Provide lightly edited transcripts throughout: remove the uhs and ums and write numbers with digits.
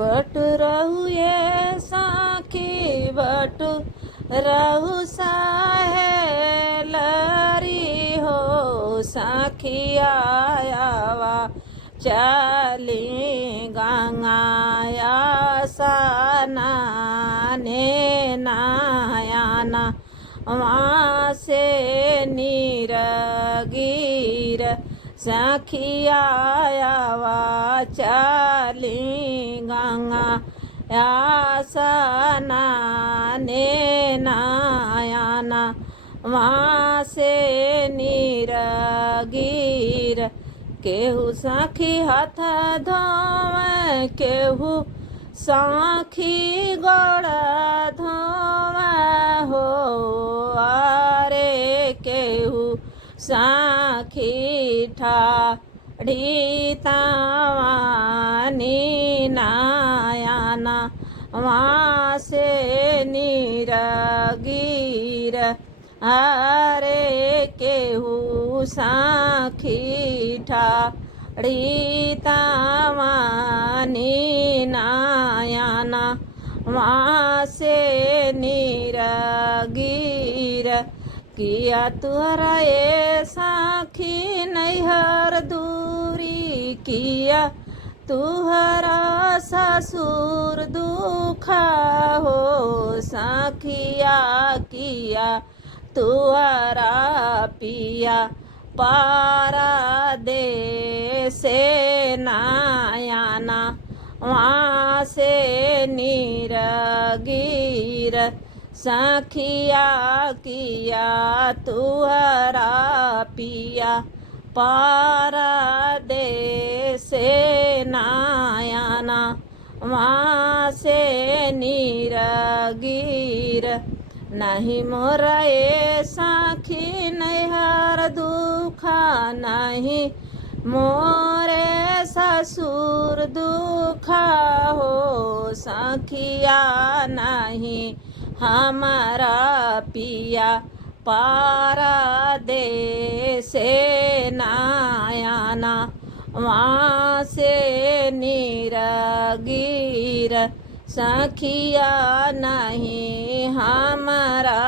But रहु ये साखी बट रहु साहे लरी हो साखी आयावा चली गंगाया सनाने नायाना वहाँ से नीरगीर सखिया आयावा चली गंगा या सनाने नायाना वहाँ से नीरगीर केहू साखी हाथ धोवे केहू साखी गोड़ धोवे हो अरे केहू साखी ठाड़ी तावानी नायाना वहाँ से नीरगीर अरे केहू साखी ठाड़ी तावानी नायाना वहाँ से नीरगीर किया तुहरा ये साखी नैहर दूरी किया तुहरा ससुर दुखा हो साखिया किया तुहरा पिया पारा दे से नायाना वहाँ से नीरगीर सखिया किया तुहरा पिया पारा दे से नायाना वहाँ से नीरगीर नहीं मोरा ये साखी नैहर दुखा नहीं मोरे ससुर दुखा हो साखिया नहीं हमारा पिया पारा दे से नायाना वहाँ से नीरगीर सखिया नहीं हमारा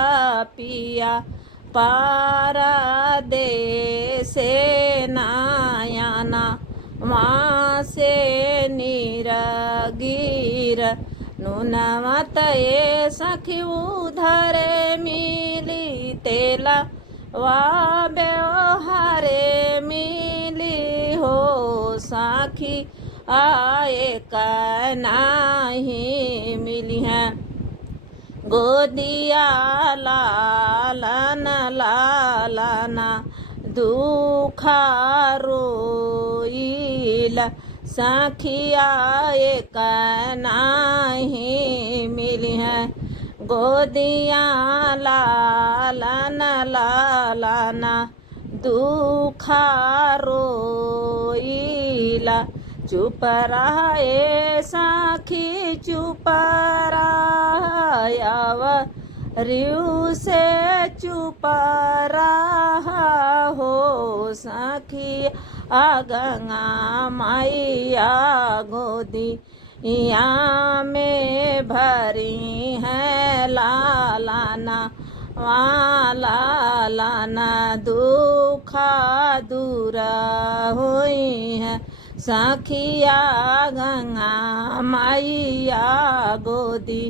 पिया पारा दे से नायाना वहाँ से नीरगीर नूनवत ये सखी उधरे मिली तेला वा व्यवहारे मिली हो साखी आए का नहीं मिली हैं गोदिया लालन लालना दुखा रोइल सखिया एक नहीं मिली हैं गोदिया लालन लालना दुखा रोइला चुप रहे साखी चुप रहा रियू से चुप रहा हो साखी गंगा मैया गोदी या में भरी है लालाना लालाना दुखा दूर हुई है साखिया गंगा मैया गोदी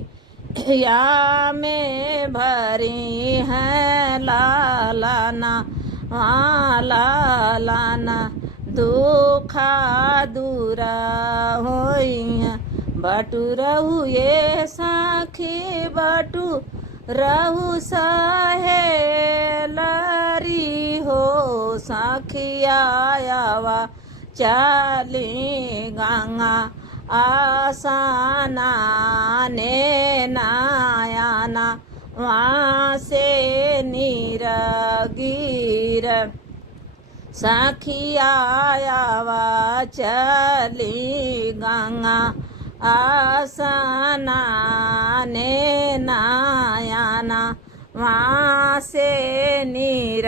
या में भरी है लालाना लालाना दुखा दूर होई है बटू रहू ये साखी बटू रहू सहेलरी हो साखिया आयावा चली गंगा आसाना ने नायाना वहाँ से नीरगीर साखिया आयावा चली गंगा आसाना ने नायाना वहाँ से नीरगीर।